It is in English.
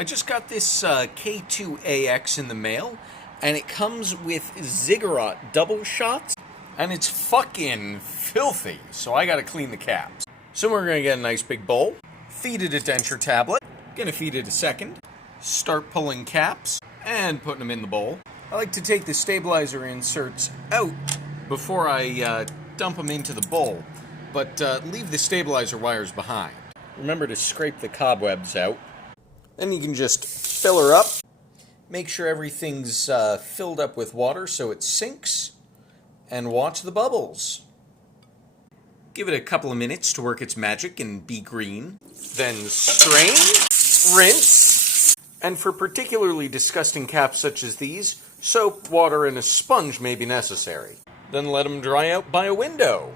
I just got this K2AX in the mail, and it comes with Ziggurat double shots, and it's fucking filthy, so I gotta clean the caps. So we're gonna get a nice big bowl, feed it a denture tablet, gonna feed it a second, start pulling caps, and putting them in the bowl. I like to take the stabilizer inserts out before I dump them into the bowl, but leave the stabilizer wires behind. Remember to scrape the cobwebs out. Then you can just fill her up. Make sure everything's filled up with water so it sinks. And watch the bubbles. Give it a couple of minutes to work its magic and be green. Then strain, rinse, and for particularly disgusting caps such as these, soap, water, and a sponge may be necessary. Then let them dry out by a window.